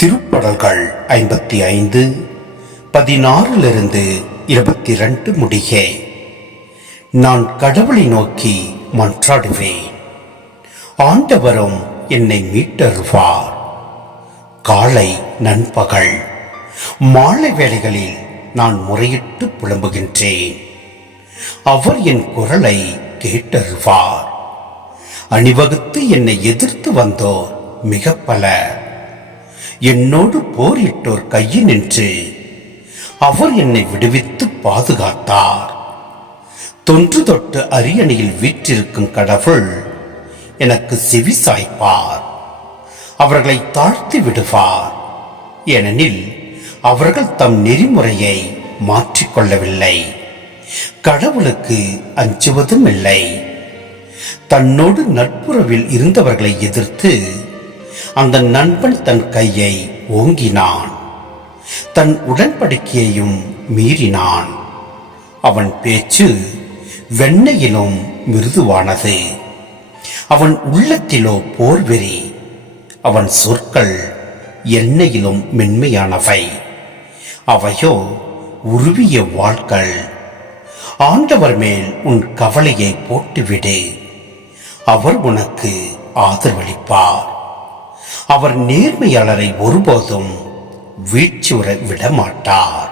திருப்படல்கள் 55 16-22 முடிக. நான் கடவுளை நோக்கி மன்றாடுவேன், ஆண்டவரும் என்னை மீட்டருவார். காலை நண்பகல் மாலை வேளைகளில் நான் முறையிட்டு புலம்புகின்றேன். அவர் என் குரலை கேட்டருவார். அணிவகுத்து என்னை எதிர்த்து வந்தோர் மிக பல. என்னோடு போரிட்டோர் கையினின்று அவர் என்னை விடுவித்து பாதுகாத்தார். தொன்று தொட்டு அரியணையில் வீற்றிருக்கும் கடவுள் எனக்கு செவி சாய்ப்பார். அவர்களை தாழ்த்தி விடுவார், ஏனெனில் அவர்கள் தம் நெறிமுறையை மாற்றிக்கொள்ளவில்லை. கடவுளுக்கு அஞ்சுவதும் இல்லை. தன்னோடு நட்புறவில் இருந்தவர்களை எதிர்த்து அந்த நண்பன் தன் கையை ஓங்கினான். தன் உடன்படிக்கையையும் மீறினான். அவன் பேச்சு வெண்ணையிலும் மிருதுவானது, அவன் உள்ளத்திலோ போர்வெறி. அவன் சொற்கள் எண்ணெயிலும் மென்மையானவை, அவையோ உருவிய வாள்கள். ஆண்டவர் மேல் உன் கவலையை போட்டுவிடு, அவர் உனக்கு ஆதரவளிப்பார். அவர் நேர்மையாளரை ஒருபோதும் வீழ்ச்சியுற விடமாட்டார்.